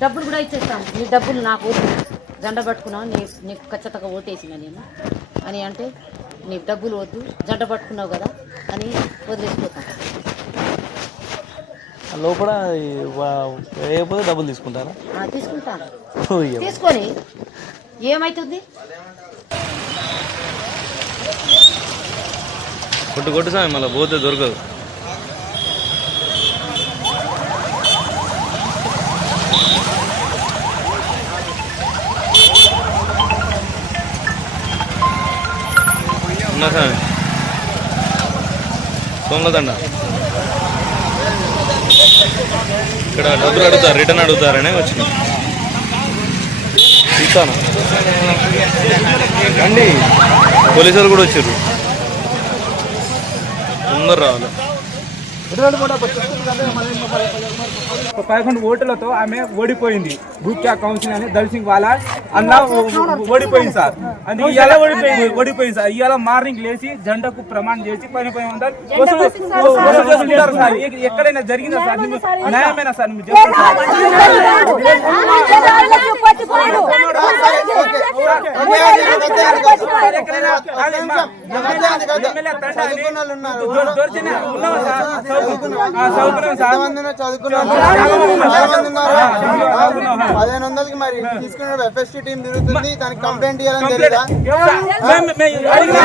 డబ్బులు కూడా ఇచ్చేస్తాను. నీ డబ్బులు నాకు వద్దు. జెండ పట్టుకున్నావు నీ నీకు ఖచ్చితంగా ఓటేసిన నేను. అని అంటే నీ డబ్బులు వద్దు జెండ పట్టుకున్నావు కదా అని వదిలేసిపోతాను. లోపల వేయకపోతే డబ్బులు తీసుకుంటారా? ఆ, తీసుకుంటాను. తీసుకొని ఏమవుతుంది కొట్టు కొట్టు సామి మళ్ళీ పోతే దొరకదు. ఉన్నా సామి ఇక్కడ డబ్బులు అడుగుతారు రిటర్న్ అడుగుతారనే వచ్చింది ఇస్తాను అండి పోలీసులు కూడా వచ్చారు తొందర రావాలి పదకొండు ఓట్లతో ఆమె ఓడిపోయింది భూక్యా కౌన్సిల్ అని దల్ సింగ్ వాళ్ళ అన్న ఓడిపోయింది సార్ అందుకే ఇవాళ ఓడిపోయింది ఓడిపోయింది సార్ ఇవాళ మార్నింగ్ లేచి జెండాకు ప్రమాణం చేసి పని పని చేసుకుంటారు సార్ ఎక్కడైనా జరిగిందా సార్ న్యాయమేనా సార్ పదిహేను వందలకి మరి తీసుకున్న ఎఫ్ఎస్టీ టీం తిరుగుతుంది దానికి కంప్లైంట్ ఇవ్వాలని తెలియదా అడిగినా